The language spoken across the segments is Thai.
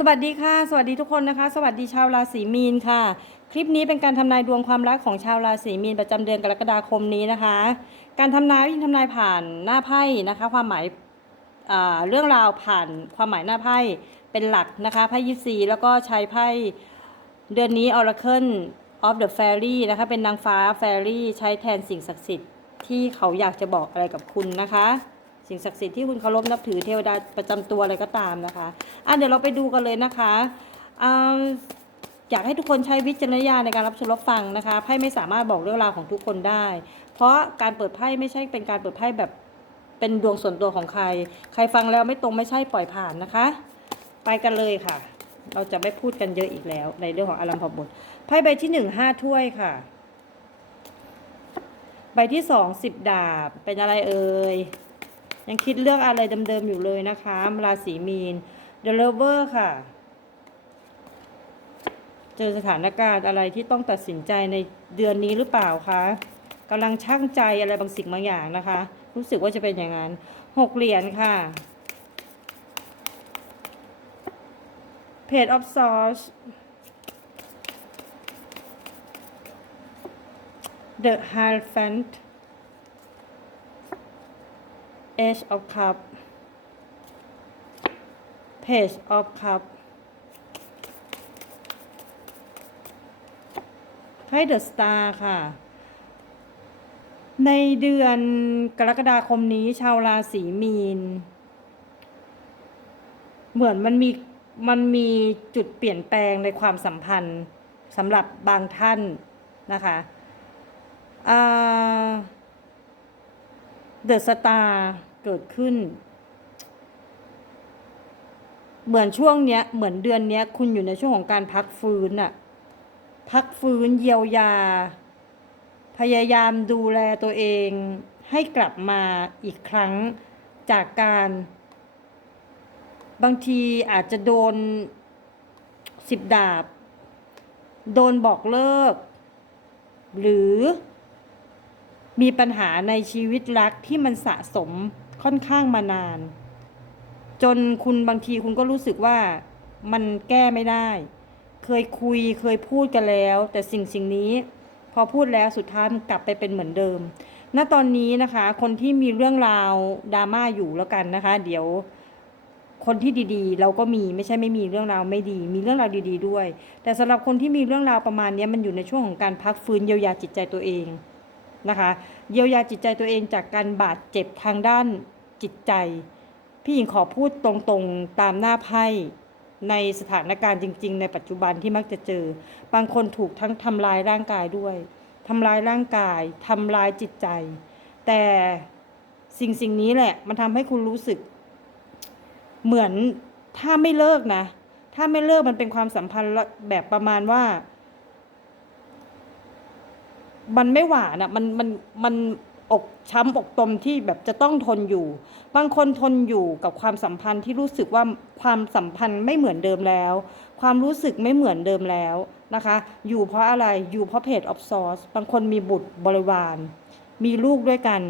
สวัสดีค่ะ สวัสดีทุกคนนะคะ สวัสดีชาวราศีมีนค่ะ คลิปนี้เป็นการทำนายดวงความรักของชาวราศีมีนประจำเดือนกรกฎาคมนี้นะคะ การทำนายยิ่งทำนายผ่านหน้าไพ่นะคะ ความหมายเรื่องราวผ่านความหมายหน้าไพ่เป็นหลักนะคะไพ่ยิปซีแล้วก็ใช้ไพ่เดือนนี้ Oracle of the Fairy นะคะเป็นนางฟ้า Fairy ใช้แทนสิ่งศักดิ์สิทธิ์ที่เขาอยากจะบอกอะไรกับคุณนะคะ สิ่งศักดิ์สิทธิ์ที่คุณเคารพนับถือเทวดาประจำตัวอะไรก็ตามนะคะอะเดี๋ยวเราไปดูกันเลยนะคะอ่าอยากให้ทุกคนใช้วิจารณญาณในการรับชมรับฟังนะคะไพ่ไม่สามารถบอกเรื่องราวของทุกคนได้ เพราะการเปิดไพ่ไม่ใช่เป็นการเปิดไพ่แบบเป็นดวงส่วนตัวของใคร ใครฟังแล้วไม่ตรงไม่ใช่ปล่อยผ่านนะคะ ไปกันเลยค่ะ เราจะไม่พูดกันเยอะอีกแล้ว ในเรื่องของอารัมพบทไพ่ใบที่หนึ่งห้าถ้วยค่ะ ใบที่สองสิบดาบเป็นอะไรเอ่ย ยังคิดเรื่องอะไรเดิมๆอยู่เลยนะคะราศีมีน The Lover ค่ะ เจอสถานการณ์อะไรที่ต้องตัดสินใจในเดือนนี้หรือเปล่าคะกำลังช่างใจอะไรบางสิ่งบางอย่างนะคะ รู้สึกว่าจะเป็นอย่างนั้นหกเหรียญค่ะ Page of Swords The Hierophant Ace of Cup Page of Cup ไพ่เดอะสตาร์ค่ะ ในเดือนกรกฎาคมนี้ชาวราศีมีน เหมือนมันมีมันมีจุดเปลี่ยนแปลงในความสัมพันธ์สำหรับบางท่านนะคะอ่า เดอะสตาร์เกิดขึ้น เหมือนช่วงเนี้ย เหมือนเดือนเนี้ย คุณอยู่ในช่วงของการพักฟื้นอะพักฟื้นเยียวยา พยายามดูแลตัวเอง ให้กลับมาอีกครั้งจากการ บางทีอาจจะโดนสิบดาบ โดนบอกเลิก หรือ มีปัญหาในชีวิตรักที่มันสะสมค่อนข้างมานาน จนคุณบางทีคุณก็รู้สึกว่ามันแก้ไม่ได้ เคยคุยเคยพูดกันแล้ว แต่สิ่งสิ่งนี้ พอพูดแล้วสุดท้ายมันกลับไปเป็นเหมือนเดิม ณตอนนี้นะคะ คนที่มีเรื่องราวดราม่าอยู่แล้วกันนะคะ เดี๋ยวคนที่ดีๆ เราก็มีไม่ใช่ไม่มีเรื่องราวไม่ดี มีเรื่องราวดี ๆ ด้วย แต่สำหรับคนที่มีเรื่องราวประมาณนี้มันอยู่ในช่วงของการพักฟื้นเยียวยาจิตใจตัวเอง นะคะ เยียวยาจิตใจตัวเองจากการบาดเจ็บทางด้านจิตใจ พี่หญิงขอพูดตรงๆตามหน้าไพ่ในสถานการณ์จริง ๆ ในปัจจุบันที่มักจะเจอ บางคนถูกทั้งทำลายร่างกายด้วยทำลายร่างกายทำลายจิตใจ แต่สิ่งสิ่งนี้แหละ มันทำให้คุณรู้สึก เหมือนถ้าไม่เลิกนะ ถ้าไม่เลิกมันเป็นความสัมพันธ์แบบประมาณว่า มันไม่หวานอะมันมันมันอกช้ำอกตมที่แบบจะต้องทนอยู่ บางคนทนอยู่กับความสัมพันธ์ที่รู้สึกว่าความสัมพันธ์ไม่เหมือนเดิมแล้ว ความรู้สึกไม่เหมือนเดิมแล้วนะคะ อยู่เพราะอะไรอยู่เพราะเพจออฟซอร์สบางคนมีบุตรบริวาร มีลูกด้วยกัน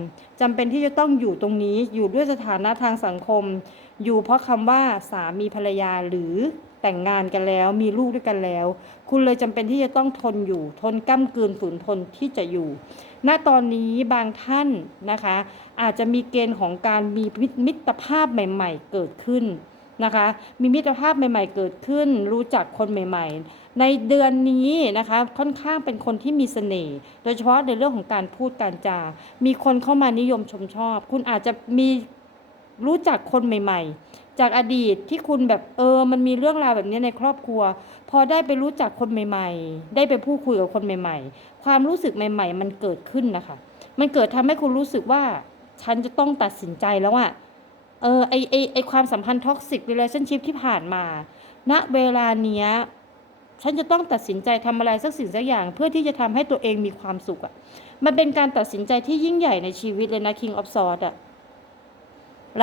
จำเป็นที่จะต้องอยู่ตรงนี้อยู่ด้วยสถานะทางสังคม อยู่เพราะคำว่าสามีภรรยาหรือแต่งงานกันแล้วมีลูกด้วยกันแล้ว คุณเลยจำเป็นที่จะต้องทนอยู่ ทนก้ำกืนฝืนทนที่จะอยู่ ณตอนนี้บางท่านนะคะ อาจจะมีเกณฑ์ของการมีมิตรภาพใหม่ ๆ เกิดขึ้นนะคะ มีมิตรภาพใหม่ ๆ เกิดขึ้น รู้จักคนใหม่ ๆ ในเดือนนี้นะคะค่อนข้างเป็นคนที่มีเสน่ห์โดยเฉพาะในเรื่องของการพูดการจา มีคนเข้ามานิยมชมชอบ คุณอาจจะมี รู้จักคนใหม่ ๆ จากอดีตที่คุณแบบเออ มันมีเรื่องราวแบบนี้ในครอบครัว พอได้ไปรู้จักคนใหม่ ๆ ได้ไปพูดคุยกับคนใหม่ ๆ ความรู้สึกใหม่ ๆ มันเกิดขึ้นนะคะ มันเกิดทำให้คุณรู้สึกว่า ฉันจะต้องตัดสินใจแล้วอะเออไอไอไอความสัมพันธ์ท็อกซิกเรลชั่นชิพที่ผ่านมาณเวลาเนี้ยฉันจะต้องตัดสินใจทำอะไรสักสิ่งสักอย่าง เพื่อที่จะทำให้ตัวเองมีความสุขอะมันเป็นการตัดสินใจที่ยิ่งใหญ่ในชีวิตเลยนะ King of Swords อะ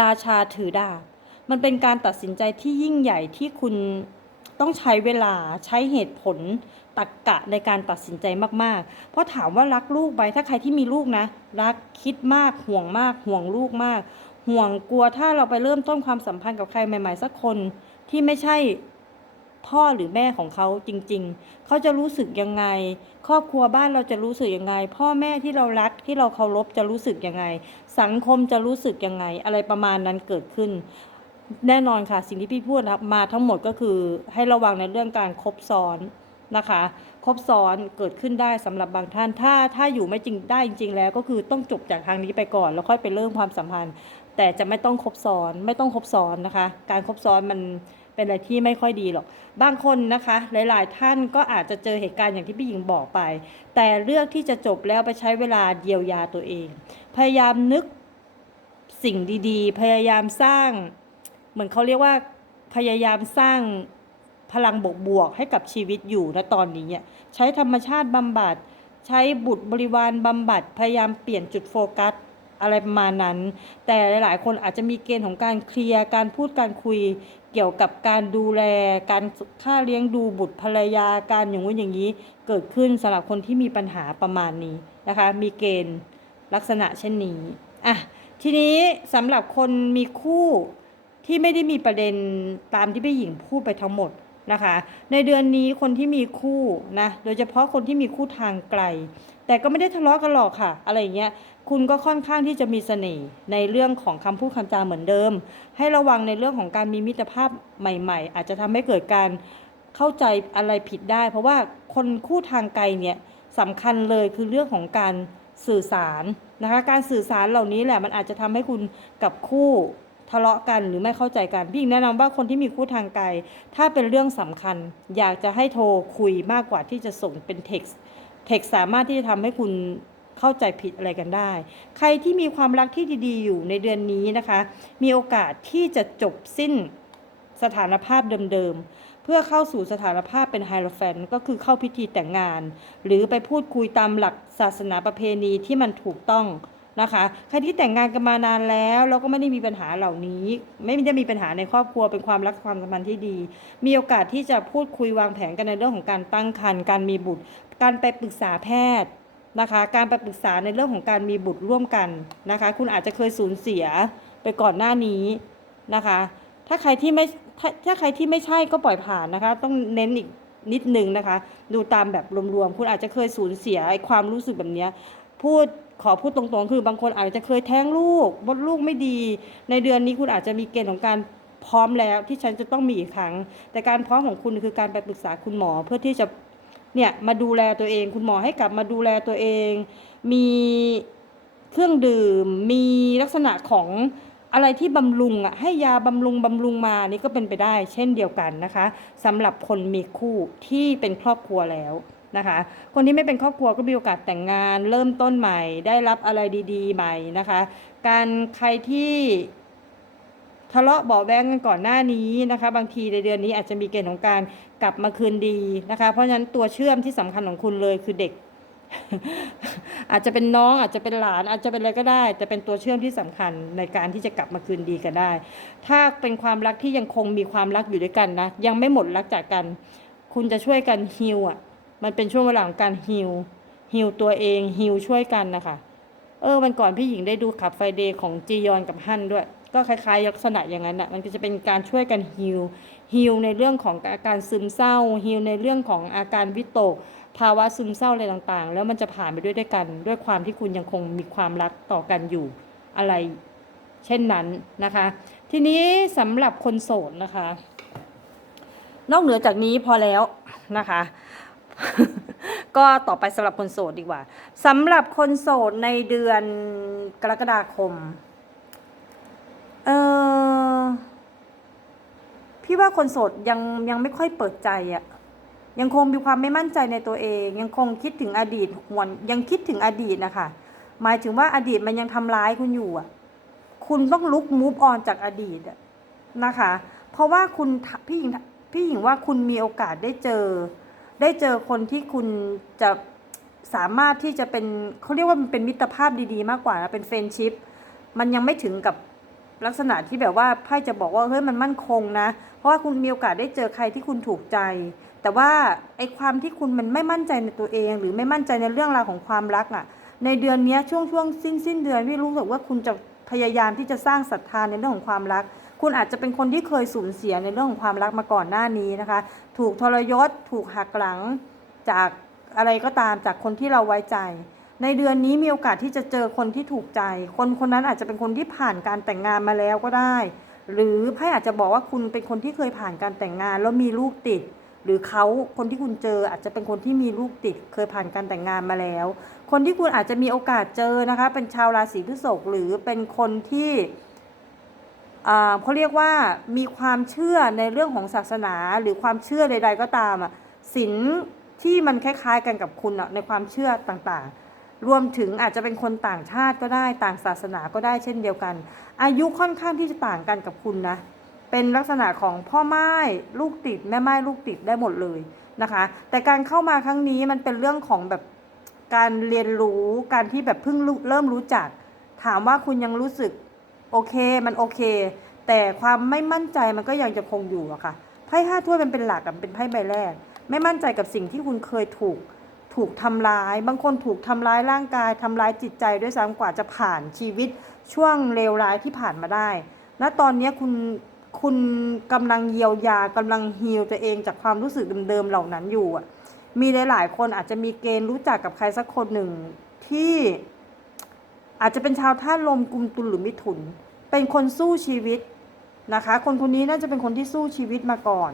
ราชาถือดาบ มันเป็นการตัดสินใจที่ยิ่งใหญ่ที่คุณต้องใช้เวลาใช้เหตุผลตักกะในการตัดสินใจมากๆ เพราะถามว่ารักลูกไหมถ้าใครที่มีลูกนะ รักคิดมากห่วงมาก ห่วงลูกมาก ห่วงกลัวถ้าเราไปเริ่มต้นความสัมพันธ์กับใครใหม่ ๆ สักคนที่ไม่ใช่ พ่อหรือแม่ของเขาจริง ๆ เขาจะรู้สึกยังไง ครอบครัวบ้านเราจะรู้สึกยังไง พ่อแม่ที่เรารักที่เราเคารพจะรู้สึกยังไง สังคมจะรู้สึกยังไง อะไรประมาณนั้นเกิดขึ้น แน่นอนค่ะ สิ่งที่พี่พูดมาทั้งหมดก็คือให้ระวังในเรื่องการคบซ้อนนะคะคบซ้อนเกิดขึ้นได้สำหรับบางท่าน ถ้าถ้าอยู่ไม่จริงได้จริง ๆ แล้วก็คือต้องจบจากทางนี้ไปก่อน แล้วค่อยไปเริ่มความสัมพันธ์ แต่จะไม่ต้องคบซ้อนไม่ต้องคบซ้อนนะคะ การคบซ้อนมัน เป็นอะไรที่ไม่ค่อยดีหรอก บางคนนะคะ หลายๆ ท่านก็อาจจะเจอเหตุการณ์อย่างที่พี่หญิงบอกไป แต่เลือกที่จะจบแล้วไปใช้เวลาเยียวยาตัวเอง พยายามนึกสิ่งดีๆ พยายามสร้าง เหมือนเขาเรียกว่าพยายามสร้างพลังบวกๆให้กับชีวิตอยู่ณตอนนี้อะใช้ธรรมชาติบำบัด ใช้บุตรบริวารบำบัด พยายามเปลี่ยนจุดโฟกัส อะไรประมาณนั้น แต่หลาย ๆ คนอาจจะมีเกณฑ์ของการเคลียร์การพูดการคุยเกี่ยวกับการดูแล การค่าเลี้ยงดูบุตรภรรยาการอย่างงู้นอย่างนี้ เกิดขึ้นสำหรับคนที่มีปัญหาประมาณนี้นะคะ มีเกณฑ์ลักษณะเช่นนี้อะทีนี้สำหรับคนมีคู่ที่ไม่ได้มีประเด็นตามที่พี่หญิงพูดไปทั้งหมดนะคะ ในเดือนนี้คนที่มีคู่นะโดยเฉพาะคนที่มีคู่ทางไกล แต่ก็ไม่ได้ทะเลาะกันหรอกค่ะ อะไรอย่างเงี้ยคุณก็ค่อนข้างที่จะมีเสน่ห์ในเรื่องของคำพูดคำจาเหมือนเดิม ให้ระวังในเรื่องของการมีมิตรภาพใหม่ ๆ อาจจะทำให้เกิดการเข้าใจอะไรผิดได้ เพราะว่าคนคู่ทางไกลเนี่ยสำคัญเลยคือเรื่องของการสื่อสารนะคะ การสื่อสารเหล่านี้แหละมันอาจจะทำให้คุณกับคู่ทะเลาะกันหรือไม่เข้าใจกันพี่แนะนำว่าคนที่มีคู่ทางไกล ถ้าเป็นเรื่องสำคัญ อยากจะให้โทรคุยมากกว่าที่จะส่งเป็นเท็กซ์ เทคสามารถที่จะทำให้คุณเข้าใจผิดอะไรกันได้ ใครที่มีความรักที่ดีๆ อยู่ในเดือนนี้นะคะ มีโอกาสที่จะจบสิ้นสถานภาพเดิมๆ เพื่อเข้าสู่สถานภาพเป็นไฮโลแฟนก็คือเข้าพิธีแต่งงาน หรือไปพูดคุยตามหลักศาสนาประเพณีที่มันถูกต้อง นะคะใครที่แต่งงานกันมานานแล้วแล้วก็ไม่ได้มีปัญหาเหล่านี้ ไม่ได้มีปัญหาในครอบครัวเป็นความรักความสัมพันธ์ที่ดี มีโอกาสที่จะพูดคุยวางแผนกันในเรื่องของการตั้งครรภ์การมีบุตร การไปปรึกษาแพทย์นะคะ การไปปรึกษาในเรื่องของการมีบุตรร่วมกันนะคะ คุณอาจจะเคยสูญเสียไปก่อนหน้านี้นะคะ ถ้าใครที่ไม่ถ้าถ้าใครที่ไม่ใช่ก็ปล่อยผ่านนะคะ ต้องเน้นอีกนิดนึงนะคะ ดูตามแบบรวมๆ คุณอาจจะเคยสูญเสียความรู้สึกแบบนี้พูด ขอพูดตรงๆ คือบางคนอาจจะเคยแท้งลูกบดลูกไม่ดี ในเดือนนี้คุณอาจจะมีเกณฑ์ของการพร้อมแล้วที่ฉันจะต้องมีอีกครั้ง แต่การพร้อมของคุณคือการไปปรึกษาคุณหมอเพื่อที่จะเนี่ยมาดูแลตัวเอง คุณหมอให้กลับมาดูแลตัวเอง มีเครื่องดื่ม มีลักษณะของอะไรที่บำรุงอะให้ยาบำรุงบำรุงมานี่ก็เป็นไปได้ เช่นเดียวกันนะคะสำหรับคนมีคู่ที่เป็นครอบครัวแล้ว นะคะ คนที่ไม่เป็นครอบครัวก็มีโอกาสแต่งงาน เริ่มต้นใหม่ ได้รับอะไรดีๆ ใหม่นะคะ การใครที่ทะเลาะเบาแวงกันก่อนหน้านี้นะคะ บางทีในเดือนนี้อาจจะมีเกณฑ์ของการกลับมาคืนดีนะคะ เพราะฉะนั้นตัวเชื่อมที่สำคัญของคุณเลยคือเด็ก อาจจะเป็นน้องอาจจะเป็นหลาน อาจจะเป็นอะไรก็ได้ แต่เป็นตัวเชื่อมที่สำคัญในการที่จะกลับมาคืนดีกันได้ ถ้าเป็นความรักที่ยังคงมีความรักอยู่ด้วยกันนะยังไม่หมดรักจากกัน คุณจะช่วยกันฮิวอะ มันเป็นช่วงเวลาของการฮิวฮิวตัวเองฮิวช่วยกันนะคะเออวันก่อนพี่หญิงได้ดูขับไฟเดย์ของจียอนกับฮั่นด้วย ก็คล้ายๆลักษณะอย่างนั้นอะมันก็จะเป็นการช่วยกันฮิวฮิวในเรื่องของอาการซึมเศร้าฮิวในเรื่องของอาการวิตก ภาวะซึมเศร้าอะไรต่างๆ แล้วมันจะผ่านไปด้วยด้วยกัน ด้วยความที่คุณยังคงมีความรักต่อกันอยู่อะไร เช่นนั้นนะคะ ทีนี้สำหรับคนโสดนะคะ นอกเหนือจากนี้พอแล้วนะคะ ก็ต่อไปสำหรับคนโสดดีกว่าสำหรับคนโสดในเดือนกรกฎาคม เออพี่ว่าคนโสดยังยังไม่ค่อยเปิดใจอะยังคงมีความไม่มั่นใจในตัวเอง ยังคงคิดถึงอดีตหวนยังคิดถึงอดีตนะคะหมายถึงว่าอดีตมันยังทำร้ายคุณอยู่อะคุณต้องลุกมูฟออนจากอดีตนะคะ เพราะว่าคุณพี่หญิงพี่หญิงว่าคุณมีโอกาสได้เจอ ได้เจอคนที่คุณจะสามารถที่จะเป็นเขาเรียกว่ามันเป็นมิตรภาพดีๆ มากกว่านะเป็นเฟรนชิพมันยังไม่ถึงกับลักษณะที่แบบว่าไพ่จะบอกว่าเฮ้ยมันมั่นคงนะ เพราะว่าคุณมีโอกาสได้เจอใครที่คุณถูกใจ แต่ว่าไอ้ความที่คุณมันไม่มั่นใจในตัวเอง หรือไม่มั่นใจในเรื่องราวของความรักอะ่ะ ในเดือนนี้ช่วงช่วงสิ้นสิ้นเดือนพี่รู้สึกว่าคุณจะพยายามที่จะสร้างศรัทธาในเรื่องของความรัก คุณอาจจะเป็นคนที่เคยสูญเสียในเรื่องของความรักมาก่อนหน้านี้นะคะ ถูกทรยศ ถูกหักหลังจากอะไรก็ตามจากคนที่เราไว้ใจ ในเดือนนี้มีโอกาสที่จะเจอคนที่ถูกใจ คนคนนั้นอาจจะเป็นคนที่ผ่านการแต่งงานมาแล้วก็ได้ หรือไพ่อาจจะบอกว่าคุณเป็นคนที่เคยผ่านการแต่งงานแล้วมีลูกติดหรือเขาคนที่คุณเจออาจจะเป็นคนที่มีลูกติดเคยผ่านการแต่งงานมาแล้ว คนที่คุณอาจจะมีโอกาสเจอนะคะ เป็นชาวราศีพฤษภหรือเป็นคนที่ เขาเรียกว่ามีความเชื่อในเรื่องของศาสนาหรือความเชื่อใด ๆ ก็ตามอะศีลที่มันคล้ายๆกันกับคุณอะในความเชื่อต่างๆ รวมถึงอาจจะเป็นคนต่างชาติก็ได้ต่างศาสนาก็ได้เช่นเดียวกัน อายุค่อนข้างที่จะต่างกันกับคุณนะเป็นลักษณะของพ่อไม้ลูกติดแม่ไม้ลูกติดได้หมดเลยนะคะ แต่การเข้ามาครั้งนี้มันเป็นเรื่องของแบบการเรียนรู้การที่แบบเพิ่งเริ่มรู้จัก ถามว่าคุณยังรู้สึก โอเคมันโอเค แต่ความไม่มั่นใจมันก็ยังจะคงอยู่อะค่ะไพ่ห้าถ้วยมันเป็นหลักอะมันเป็นไพ่ใบแรก ไม่มั่นใจกับสิ่งที่คุณเคยถูกถูกทำร้าย บางคนถูกทำร้ายร่างกายทำร้ายจิตใจด้วยซ้ำกว่าจะผ่านชีวิตช่วงเลวร้ายที่ผ่านมาได้ ณ ตอนนี้คุณคุณกำลังเยียวยากำลังฮีลตัวเองจากความรู้สึกเดิมๆเหล่านั้นอยู่อะมีหลายๆคนอาจจะมีเกณฑ์รู้จักกับใครสักคนหนึ่งที่ อาจจะเป็นชาวธาตุลมกุมตุลหรือมิถุน เป็นคนสู้ชีวิตนะคะ คนคนนี้น่าจะเป็นคนที่สู้ชีวิตมาก่อน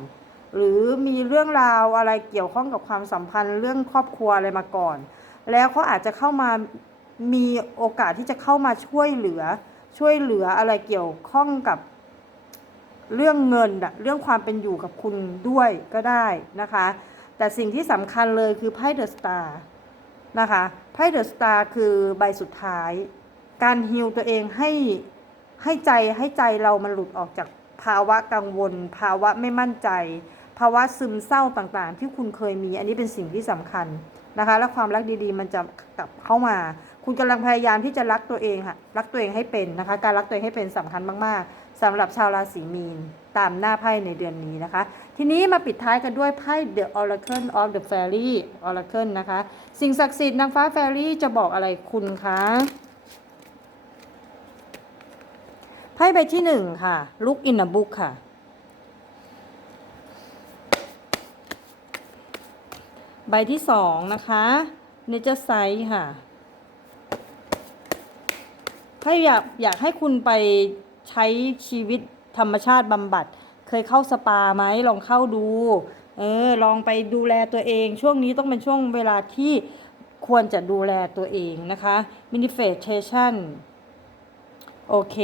หรือมีเรื่องราวอะไรเกี่ยวข้องกับความสัมพันธ์เรื่องครอบครัวอะไรมาก่อน แล้วเขาอาจจะเข้ามามีโอกาสที่จะเข้ามาช่วยเหลือ ช่วยเหลืออะไรเกี่ยวข้องกับเรื่องเงินอะเรื่องความเป็นอยู่กับคุณด้วยก็ได้นะคะ แต่สิ่งที่สำคัญเลยคือไพ่เดอะสตาร์ นะคะไพ่เดอะสตาร์คือใบสุดท้าย การฮิลตัวเองให้ให้ใจให้ใจเรามันหลุดออกจากภาวะกังวล ภาวะไม่มั่นใจ ภาวะซึมเศร้าต่างๆ ที่คุณเคยมี อันนี้เป็นสิ่งที่สำคัญนะคะ และความรักดีๆ มันจะกลับเข้ามา คุณกำลังพยายามที่จะรักตัวเองค่ะรักตัวเองให้เป็นนะคะ การรักตัวเองให้เป็นสำคัญมากๆสำหรับชาวราศีมีนตามหน้าไพ่ในเดือนนี้นะคะ ทีนี้มาปิดท้ายกันด้วยไพ่ The Oracle of the Fairy Oracle นะคะ สิ่งศักดิ์สิทธิ์นางฟ้าแฟรี่จะบอกอะไรคุณคะไพ่ใบที่หนึ่งค่ะ Look in a book ค่ะ ใบที่สองนะคะ Nature Sight ค่ะไพ่อยากอยากให้คุณไปใช้ชีวิตธรรมชาติบำบัด เคยเข้าสปาไหมลองเข้าดู เออลองไปดูแลตัวเอง ช่วงนี้ต้องเป็นช่วงเวลาที่ควรจะดูแลตัวเองนะคะ Manifestation โอเค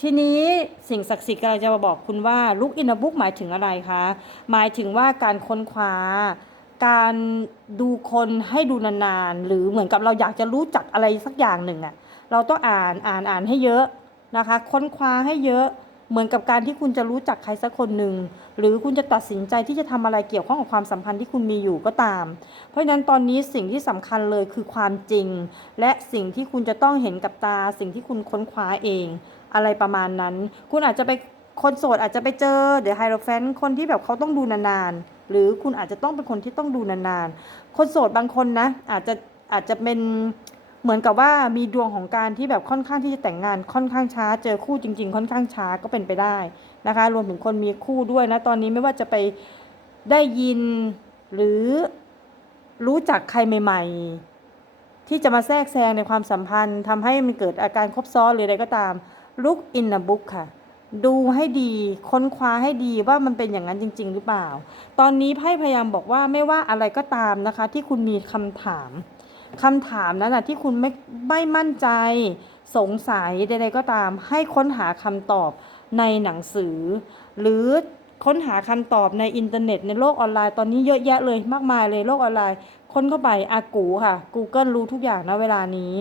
ทีนี้สิ่งศักดิ์สิทธิ์กำลังจะมาบอกคุณว่าลุกอินบุ๊กหมายถึงอะไรคะ หมายถึงว่าการค้นคว้า การดูคนให้ดูนานๆ หรือเหมือนกับเราอยากจะรู้จักอะไรสักอย่างหนึ่งอะเราต้องอ่านอ่านอ่านให้เยอะนะคะ ค้นคว้าให้เยอะ เหมือนกับการที่คุณจะรู้จักใครสักคนหนึ่งหรือคุณจะตัดสินใจที่จะทำอะไรเกี่ยวข้องกับความสัมพันธ์ที่คุณมีอยู่ก็ตาม เพราะฉะนั้นตอนนี้สิ่งที่สำคัญเลยคือความจริง และสิ่งที่คุณจะต้องเห็นกับตา สิ่งที่คุณค้นคว้าเอง อะไรประมาณนั้น คุณอาจจะไปคนโสดอาจจะไปเจอเดี๋ยวไฮโรแฟนคนที่แบบเขาต้องดูนานๆหรือคุณอาจจะต้องเป็นคนที่ต้องดูนานๆคนโสดบางคนนะอาจจะอาจจะเป็น เหมือนกับว่ามีดวงของการที่แบบค่อนข้างที่จะแต่งงานค่อนข้างช้า เจอคู่จริง ๆ ค่อนข้างช้าก็เป็นไปได้นะคะ รวมถึงคนมีคู่ด้วยนะตอนนี้ไม่ว่าจะไปได้ยินหรือรู้จักใครใหม่ ๆ ที่จะมาแทรกแซงในความสัมพันธ์ทำให้มันเกิดอาการครบซ้อนหรืออะไรก็ตาม look in a book ค่ะ ดูให้ดีค้นคว้าให้ดีว่ามันเป็นอย่างนั้นจริง ๆ หรือเปล่า ตอนนี้ไพ่พยายามบอกว่าไม่ว่าอะไรก็ตามนะคะ ที่คุณมีคำถาม คำถามนั้นนะที่คุณไม่ไม่มั่นใจ สงสัยใดๆก็ตาม ให้ค้นหาคำตอบในหนังสือ หรือค้นหาคำตอบในอินเทอร์เน็ตในโลกออนไลน์ตอนนี้เยอะแยะเลยมากมายเลยโลกออนไลน์ ค้นเข้าไปอากูค่ะ Google รู้ทุกอย่างนะเวลานี้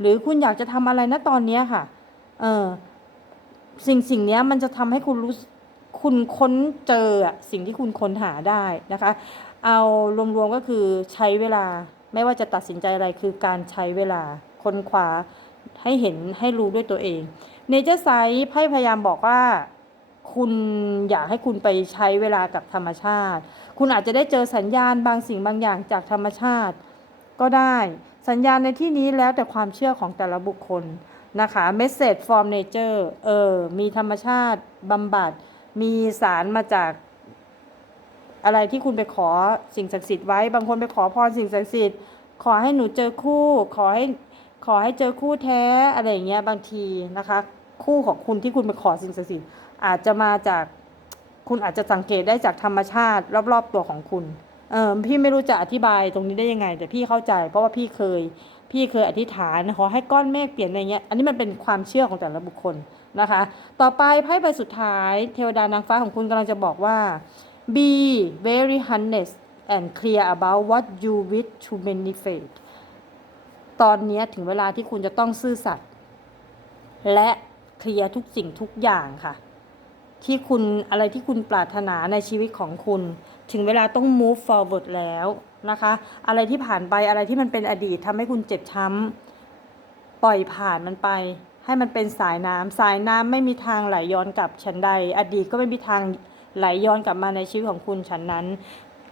หรือคุณอยากจะทำอะไรนะตอนนี้ค่ะเออสิ่งสิ่งนี้มันจะทำให้คุณรู้คุณค้นเจอสิ่งที่คุณค้นหาได้นะคะ เอารวมๆก็คือใช้เวลา ไม่ว่าจะตัดสินใจอะไรคือการใช้เวลาค้นคว้าให้เห็นให้รู้ด้วยตัวเองเนเจอร์ไซส์ไพ่พยายามบอกว่าคุณอยากให้คุณไปใช้เวลากับธรรมชาติ คุณอาจจะได้เจอสัญญาณบางสิ่งบางอย่างจากธรรมชาติ ก็ได้ สัญญาณในที่นี้แล้วแต่ความเชื่อของแต่ละบุคคลนะคะ message from nature เออมีธรรมชาติบำบัด มีสารมาจาก อะไรที่คุณไปขอสิ่งศักดิ์สิทธิ์ไว้ บางคนไปขอพรสิ่งศักดิ์สิทธิ์ ขอให้หนูเจอคู่ ขอให้ขอให้เจอคู่แท้อะไรอย่างเงี้ยบางทีนะคะ คู่ของคุณที่คุณไปขอสิ่งศักดิ์สิทธิ์อาจจะมาจากคุณอาจจะสังเกตได้จากธรรมชาติรอบๆตัวของคุณเออพี่ไม่รู้จะอธิบายตรงนี้ได้ยังไง แต่พี่เข้าใจ เพราะว่าพี่เคย พี่เคยอธิษฐานขอให้ก้อนเมฆเปลี่ยนอะไรเงี้ย อันนี้มันเป็นความเชื่อของแต่ละบุคคลนะคะ ต่อไปไพ่ใบสุดท้าย เทวดานางฟ้าของคุณกำลังจะบอกว่า be very honest and clear about what you wish to manifest ตอนนี้ถึงเวลาที่คุณจะต้องซื่อสัตย์และเคลียร์ทุกสิ่งทุกอย่างค่ะ ที่คุณอะไรที่คุณปรารถนาในชีวิตของคุณ ถึงเวลาต้อง move forward แล้วนะคะ อะไรที่ผ่านไปอะไรที่มันเป็นอดีตทำให้คุณเจ็บช้ำปล่อยผ่านมันไป ให้มันเป็นสายน้ำสายน้ำไม่มีทางไหลย้อนกลับฉันใด อดีตก็ไม่มีทาง ไหลย้อนกลับมาในชีวิตของคุณฉันนั้น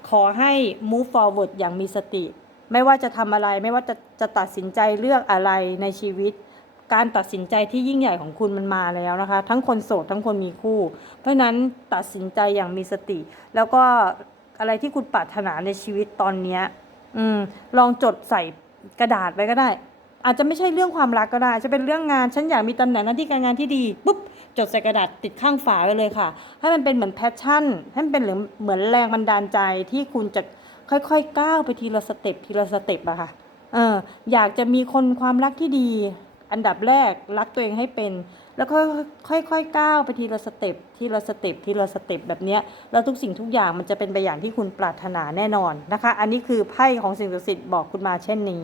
ขอให้ move forward อย่างมีสติ ไม่ว่าจะทำอะไรไม่ว่าจะจะตัดสินใจเลือกอะไรในชีวิต การตัดสินใจที่ยิ่งใหญ่ของคุณมันมาแล้วนะคะ ทั้งคนโสดทั้งคนมีคู่ เพราะนั้นตัดสินใจอย่างมีสติ แล้วก็อะไรที่คุณปรารถนาในชีวิตตอนนี้อืมลองจดใส่กระดาษไว้ก็ได้ อาจจะไม่ใช่เรื่องความรักก็ได้ จะเป็นเรื่องงาน ฉันอยากมีตำแหน่งหน้าที่การงานที่ดีปุ๊บ จดใส่กระดาษติดข้างฝาไปเลยค่ะ ให้มันเป็นเหมือนแพชชั่น ให้มันเป็นเหมือนเหมือนแรงบันดาลใจที่คุณจะค่อยๆก้าวไปทีละสเต็ปทีละสเต็ปอะค่ะเอออยากจะมีคนความรักที่ดี อันดับแรกรักตัวเองให้เป็น แล้วก็ค่อยๆก้าวไปทีละสเต็ปทีละสเต็ปทีละสเต็ปแบบนี้แล้วทุกสิ่งทุกอย่างมันจะเป็นไปอย่างที่คุณปรารถนาแน่นอนนะคะ อันนี้คือไพ่ของสิ่งศักดิ์สิทธิ์บอกคุณมาเช่นนี้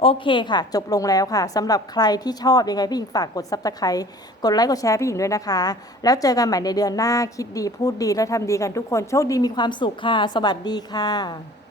โอเคค่ะ จบลงแล้วค่ะสำหรับใครที่ชอบยังไงพี่หญิงฝากกดซับสไครต์กดไลค์กดแชร์พี่หญิงด้วยนะคะ แล้วเจอกันใหม่ในเดือนหน้าคิดดีพูดดีและทำดีกันทุกคนโชคดีมีความสุขค่ะ สวัสดีค่ะ